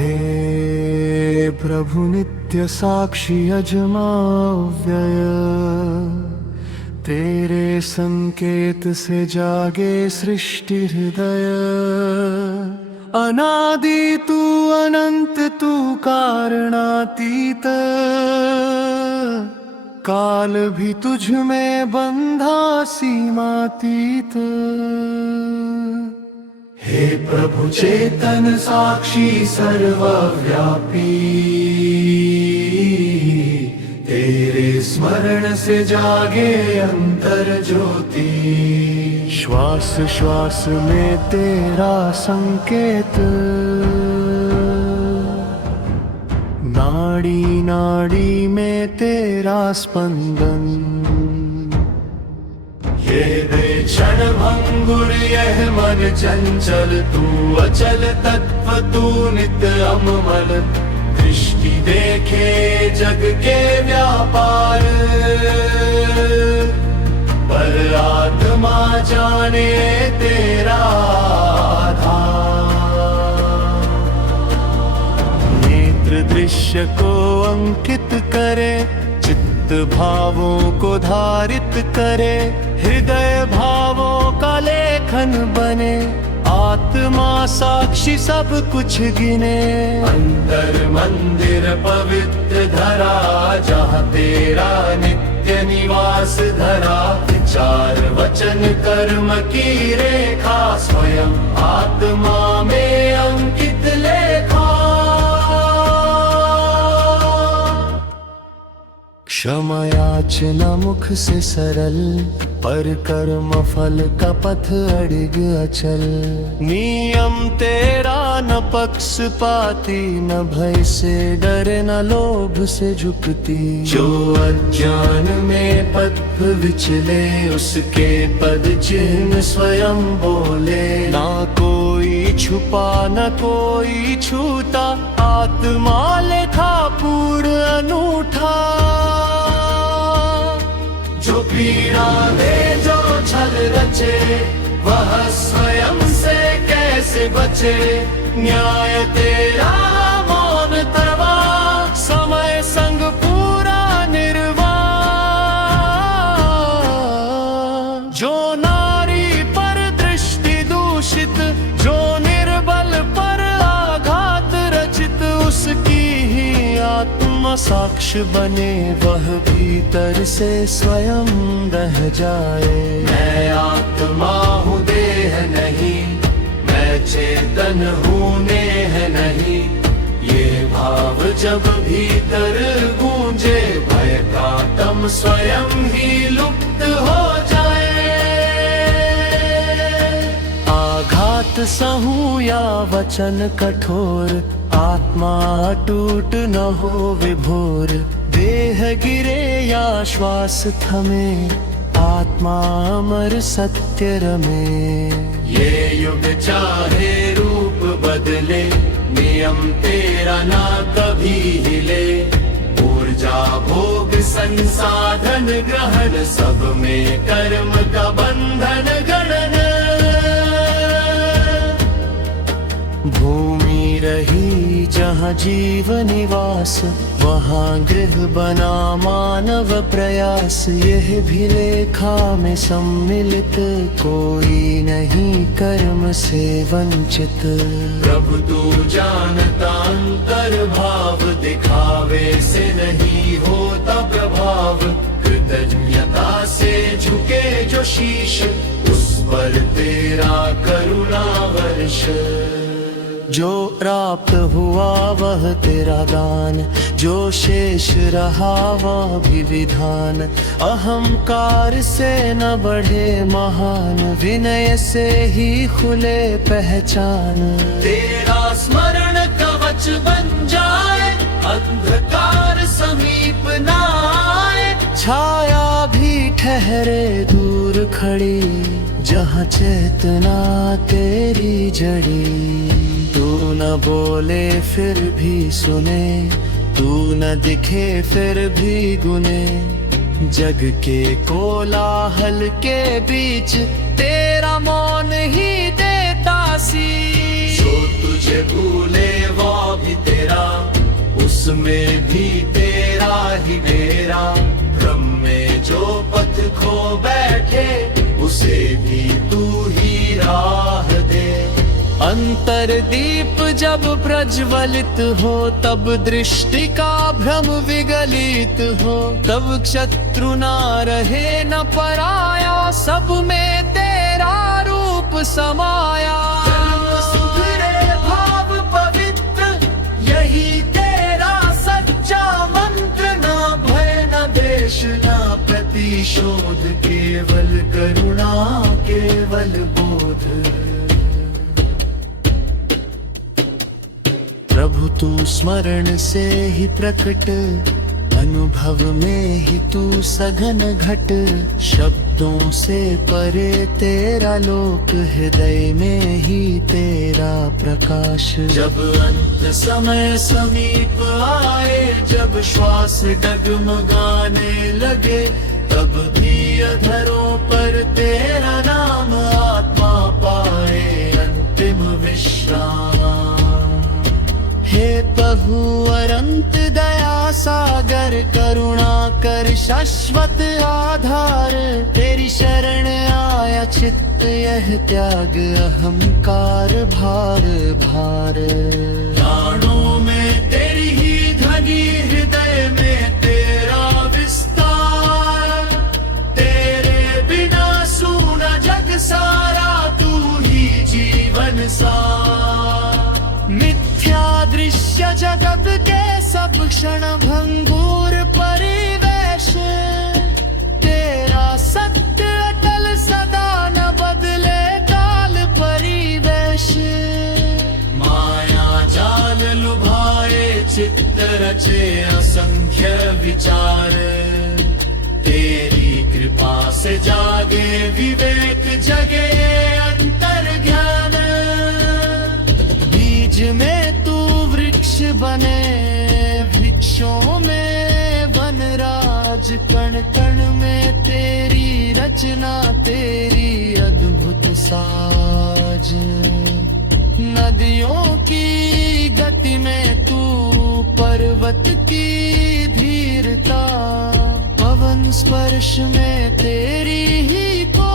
हे प्रभु नित्य साक्षी अजमाव्यय, तेरे संकेत से जागे सृष्टि हृदय। अनादि तू अनंत तू कारणातीत, काल भी तुझ में बंधा सीमातीत। हे प्रभु चेतन साक्षी सर्वव्यापी, तेरे स्मरण से जागे अंतर ज्योति। श्वास श्वास में तेरा संकेत, नाड़ी नाड़ी में तेरा स्पंदन। ये दे क्षण भंगुर यह मन चंचल, तू अचल तत्व तू नित्य अमल। दृष्टि देखे जग के व्यापार, पर आत्मा जाने तेरा आधार। नेत्र दृश्य को अंकित करे, चित्त भावों को धारित करे। हृदय भावों का लेखन बने, आत्मा साक्षी सब कुछ गिने। अंतर मंदिर पवित्र धरा, जहाँ तेरा नित्य निवास धरा। विचार वचन कर्म की रेखा, स्वयं आत्मा में अंकित लेखा। क्षमा याचना मुख से सरल, पर कर्म फल का पथ अड़िग अचल। नियम तेरा न पक्षपाती, न भय से डरे न लोभ से झुकती। जो अज्ञान में पथ विचले, उसके पद चिन्ह स्वयं बोले। ना कोई छुपा न कोई छूता, आत्मा लेखा पूर्ण अनूठा। जो पीड़ा दे जो छल रचे, वह स्वयं से कैसे बचे। न्याय तेरा मौन तवा, समय संग पूरा निर्वाण। जो नारी पर दृष्टि दूषित, जो निर्बल पर आघात रचित। उसकी ही आत्मा साक्ष बने, वह भीतर से स्वयं रह जाए। मैं आत्मा हूँ देह नहीं, मैं चेतन हूँ नेह नहीं। ये भाव जब भीतर गूंजे, भय का तम स्वयं ही लुप्त हो जाए। आघात सहूँ या वचन कठोर, आत्मा टूट न हो विभोर। देह गिरे या श्वास थमे, आत्मा अमर सत्य रमे। ये युग चाहे रूप बदले, नियम तेरा ना कभी हिले। ऊर्जा भोग संसाधन ग्रहण, सब में कर्म का बंधन गणन। भूमि रही जहाँ जीव निवास, वहाँ गृह बना मानव प्रयास। यह भी लेखा में सम्मिलित, कोई नहीं कर्म से वंचित। प्रभु तू जानता अंतर भाव, दिखावे से नहीं होता प्रभाव। कृतज्ञता से झुके जो शीश, उस पर तेरा करुणा वर्ष। जो प्राप्त हुआ वह तेरा दान, जो शेष रहा वह भी विधान। अहंकार से न बढ़े महान, विनय से ही खुले पहचान। तेरा स्मरण कवच बन जाए, अंधकार समीप न आए। छाया भी ठहरे दूर खड़ी, जहाँ चेतना तेरी जड़ी। तू न बोले फिर भी सुने, तू न दिखे फिर भी गुने। जग के कोलाहल के बीच तेरा मौन ही देता सी। जो तुझे भूले वो भी तेरा, उसमें भी तेरा ही डेरा। ब्रह्म में जो पथ खो बैठे, उसे भी तू ही राह दे। अंतरदीप जब प्रज्वलित हो, तब दृष्टि का भ्रम विगलित हो। तब शत्रु ना रहे न पराया, सब में तेरा रूप समाया। सुधरे भाव पवित्र, यही तेरा सच्चा मंत्र। ना भय न देश न प्रतिशोध, केवल करुणा केवल बोध। प्रभु तू स्मरण से ही प्रकट, अनुभव में ही तू सघन घट। शब्दों से परे तेरा लोक, हृदय में ही तेरा प्रकाश। जब अंत समय समीप आए, जब श्वास डगमगाने लगे, तब भी अधरों पर तेरा नाम आत्मा पाए अंतिम विश्राम। हे प्रभु अनंत दया सागर, करुणा कर शाश्वत आधार। तेरी शरण आया चित्त यह त्याग, अहंकार भार भार। प्राणों में तेरी ही ध्वनि, हृदय में तेरा विस्तार। तेरे बिना सूना जग सारा, तू ही जीवन सार। मिथ्या दृश्य जगत के सब क्षण भंगुर परिवेश, तेरा सत्य अटल सदा न बदले काल परिवेश। माया जाल लुभाए चित्त रचे असंख्य विचार, तेरी कृपा से जागे विवेक जगे अंतर ज्ञान। बीज में तू वृक्ष बने, वृक्षों में वनराज। कण कण में तेरी रचना, तेरी अद्भुत साज। नदियों की गति में तू पर्वत की धीरता, पवन स्पर्श में तेरी ही को